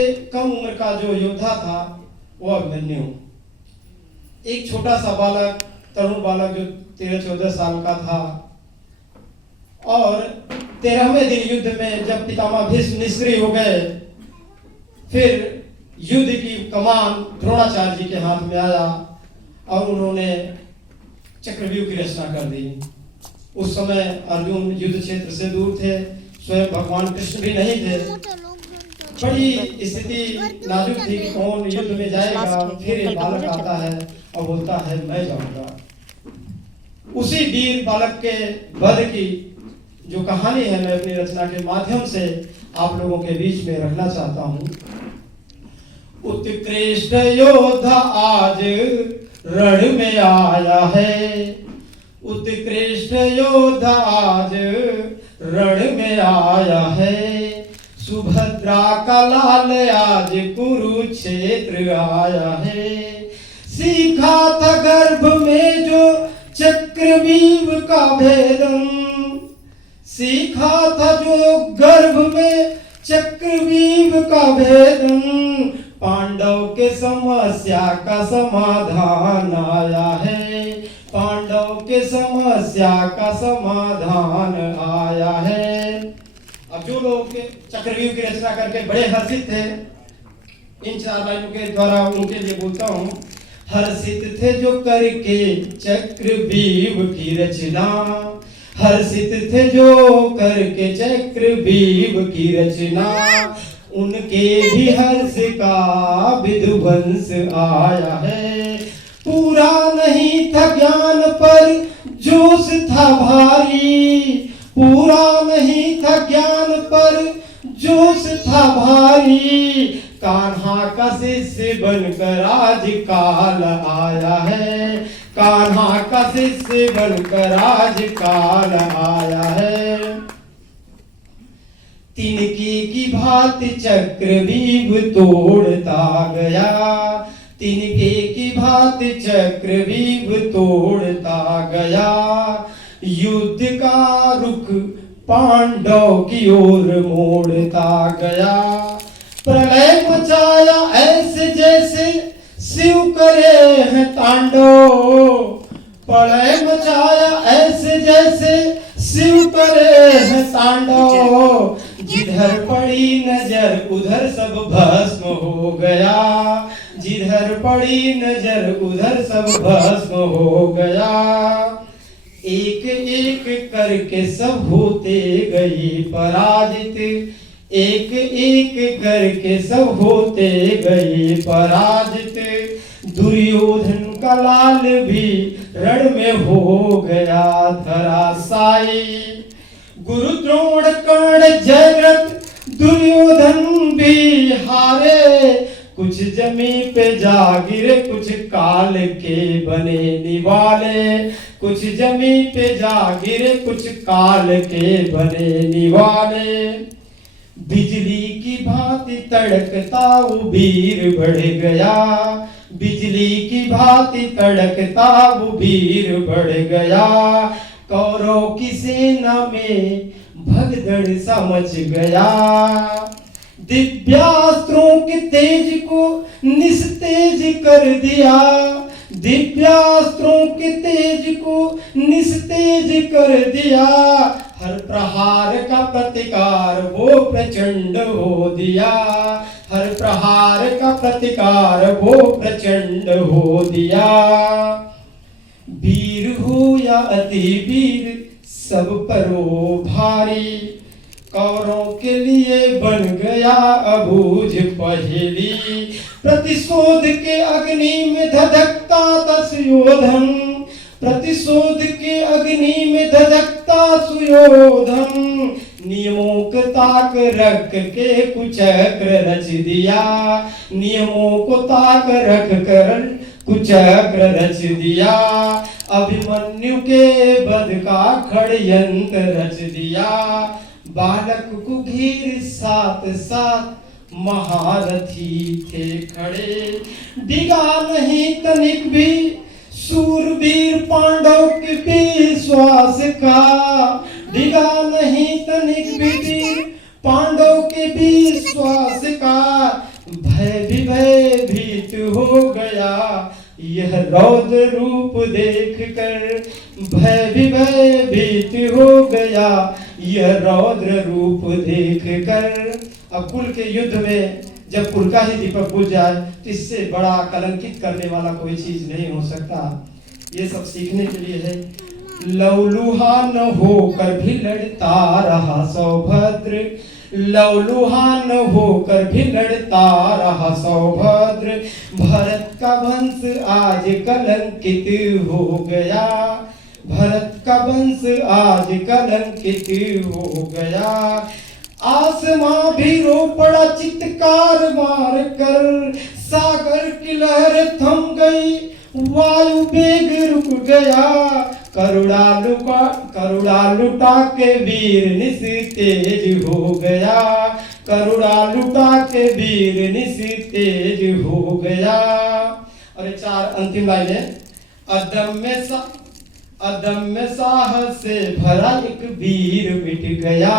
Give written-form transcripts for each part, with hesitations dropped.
कम उम्र का जो योद्धा था वो अभिमन्यु, एक छोटा सा बालक, तरुण बालक जो 13-14 साल का था। और 13वें दिन युद्ध में जब पितामह भीष्म निष्क्रिय हो गए, फिर युद्ध की कमान द्रोणाचार्य जी के हाथ में आया और उन्होंने चक्रव्यूह की रचना कर दी। उस समय अर्जुन युद्ध क्षेत्र से दूर थे, स्वयं भगवान कृष्ण भी नहीं थे। बड़ी स्थिति नाजुक थी कि कौन युद्ध में जाएगा। फिर एक बालक आता है और बोलता है मैं जाऊंगा। उसी वीर बालक के वध की जो कहानी है मैं अपनी रचना के माध्यम से आप लोगों के बीच में रखना चाहता हूँ। उत्कृष्ट योद्धा आज रण में आया है, उत्कृष्ट योद्धा आज रण में आया है। सुभद्रा का लाल आज कुरुक्षेत्र आया है। सीखा था गर्भ में जो चक्रव्यूह का भेदन, सीखा था जो गर्भ में चक्रव्यूह का भेदन। पांडव के समस्या का समाधान आया है, पांडव के समस्या का समाधान आया है। अब जो लोग चक्रव्यूह की रचना करके बड़े हर्षित थे, इन 4 लाइनों के द्वारा उनके लिए बोलता हूँ। हर्षित थे जो करके चक्रव्यूह की रचना, हर्षित थे जो करके चक्रव्यूह की रचना। उनके भी हर्ष का विध्वंस आया है। पूरा नहीं था ज्ञान पर जोश था भारी, पूरा नहीं था ज्ञान पर जोश था भारी। कान्हा का शिष्य बनकर आज काल आया है, कान्हा का शिष्य बनकर आज काल आया है। तिनके की भांति चक्रव्यूह तोड़ता गया, तिनके की भांति चक्रव्यूह तोड़ता गया। युद्ध का रुख पांडव की ओर मोड़ता गया। प्रलय मचाया ऐसे जैसे शिव करे हैं तांडव, प्रलय मचाया ऐसे जैसे शिव करे हैं तांडव। जिधर पड़ी नजर उधर सब भस्म हो गया, जिधर पड़ी नजर उधर सब भस्म हो गया। एक एक करके सब होते गए पराजित, एक एक करके सब होते गए पराजित। दुर्योधन का लाल भी रण में हो गया धराशायी। गुरु द्रोण कर्ण जयद्रथ दुर्योधन भी हारे। कुछ जमी पे जा गिरे कुछ काल के बने निवाले, कुछ जमी पे जा गिरे कुछ काल के बने निवाले। बिजली की भांति तड़कता वो वीर बढ़ गया, बिजली की भांति तड़कता वो वीर बढ़ गया। कौरव की सेना में भगदड़ सा मच गया। दिव्यास्त्रों के तेज को निस्तेज कर दिया, दिव्यास्त्रों के तेज को निस्तेज कर दिया। हर प्रहार का प्रतिकार वो प्रचंड हो दिया, हर प्रहार का प्रतिकार वो प्रचंड हो दिया। वीर हो या अति वीर सब परो भारी। कौरवों के लिए बन गया अबूझ पहेली। प्रतिशोध के अग्नि में धधकता था सुयोधन, प्रतिशोध के अग्नि में धधकता सुयोधन। नियमों को ताक रख के कुचक्र रच दिया, नियमों को ताक रख कर कुचक्र रच दिया। अभिमन्यु के वध का षड्यंत्र रच दिया। बालक को घेर साथ साथ महारथी थे खड़े। डिगा नहीं तनिक भी सूरवीर पांडव के विश्वास का, डिगा नहीं तनिक भी पांडव के विश्वास का। भयभीत हो गया यह रौद्र रूप देखकर, भयभीत हो गया यह रौद्र रूप देखकर। अब कुल के युद्ध में जब कुल का ही दीपक बुझ जाए तो इससे बड़ा कलंकित करने वाला कोई चीज नहीं हो सकता। ये सब सीखने के लिए है। लौलुहान होकर भी लड़ता रहा सौभद्र, लौलुहान होकर भी लड़ता रहा सौभद्र। भरत का वंश आज कलंकित हो गया, भरत का वंश आज कलंकित हो गया। आसमां भी रो पड़ा चित्कार मार कर, सागर की लहर थम गई वायु वेग रुक गया। करुणा लुटा के वीर निस्तेज हो गया, करुणा लुटा के वीर निस्तेज हो गया। और चार अंतिम लाइनें। अदम्य साहस से भरा एक वीर मिट गया,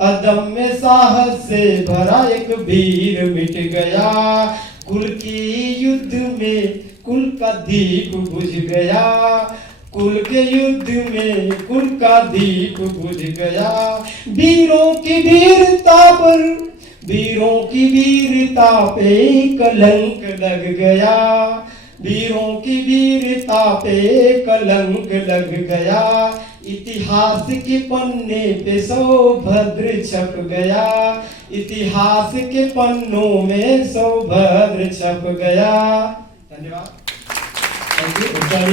अदम्य साहस से भरा एक वीर मिट गया। कुल की युद्ध में कुल का दीप बुझ गया, कुल के युद्ध में कुल का दीप बुझ गया। वीरों की वीरता पर, वीरों की वीरता पे कलंक लग गया, वीरों की वीरता पे कलंक लग गया। इतिहास के पन्ने पे सौभद्र छप गया, इतिहास के पन्नों में सौभद्र छप गया। धन्यवाद।